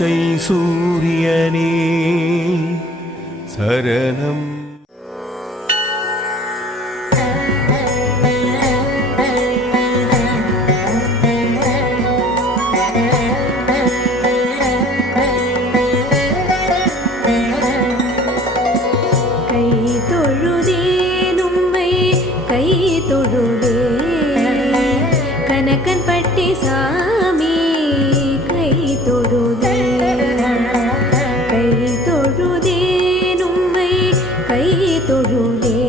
பச்சை சூரியனே சரணம். கனகன்பட்டி சாமி கை தொழுதே, கை தொழுதே உம்மை கை தொழுதே.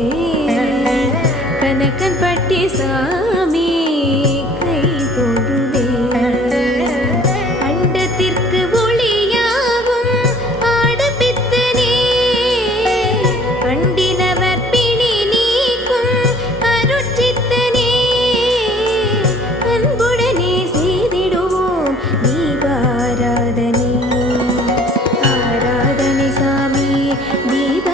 கனகன்பட்டி சாமி கை தொழுதே. அண்டத்திற்கு ஒளியாகும் ஆடப்பித்தனே, அண்டினவர் பிணி நீக்கும் அருட்சித்தனே. அன்புடனே செய்திடுவோம் தீபாராதனை. ஆராதனை சாமி தீப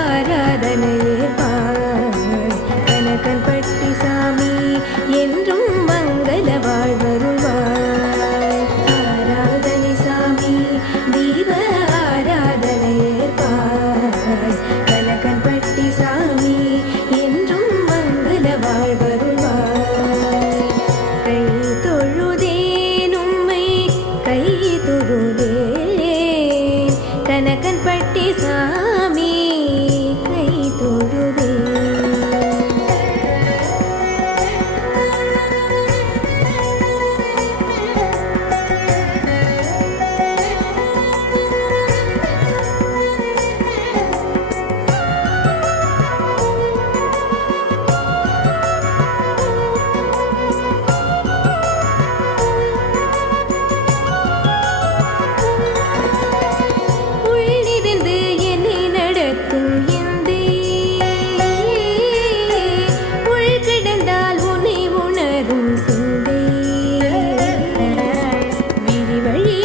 ஆராதனையே பாய். கனகன்பட்டி சாமி என்றும் மங்கள வாழ்வருள்வாய். ஆராதனை சாமி தீப ஆராதனையே பாய். கனகன்பட்டி சாமி என்றும் மங்கள வாழ்வருள்வாய். கை தொழுதேன் உம்மை கை தொழுதேன். கனகன்பட்டி சாமி கை தொழுதேன். உள்ளிருந்து என்னை நடத்தும் எந்தே, உள் கிடந்தால் உன்னை உணரும் சிந்தை. விரிவழி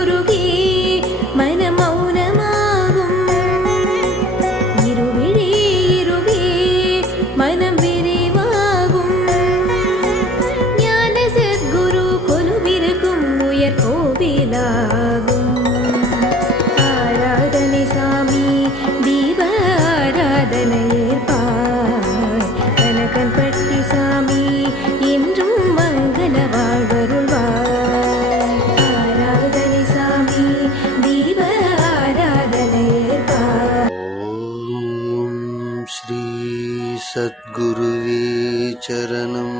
உருகி மன மௌனமாகும், இருவிழி இருகி மனம் விரிவாகும். ஞான சத்குரு கொலுவிருக்கும் உயர் கோவிலாகும். ஆராதனை சாமி தீப ஆராதனையே பாய். கனகன்பட்டி சாமி என்றும் மங்கள வாழ்வருள்வாய். ஆராதனை சாமி தீப ஆராதனையே பாய். ஓம் ஸ்ரீ சத்குருவே சரணம்.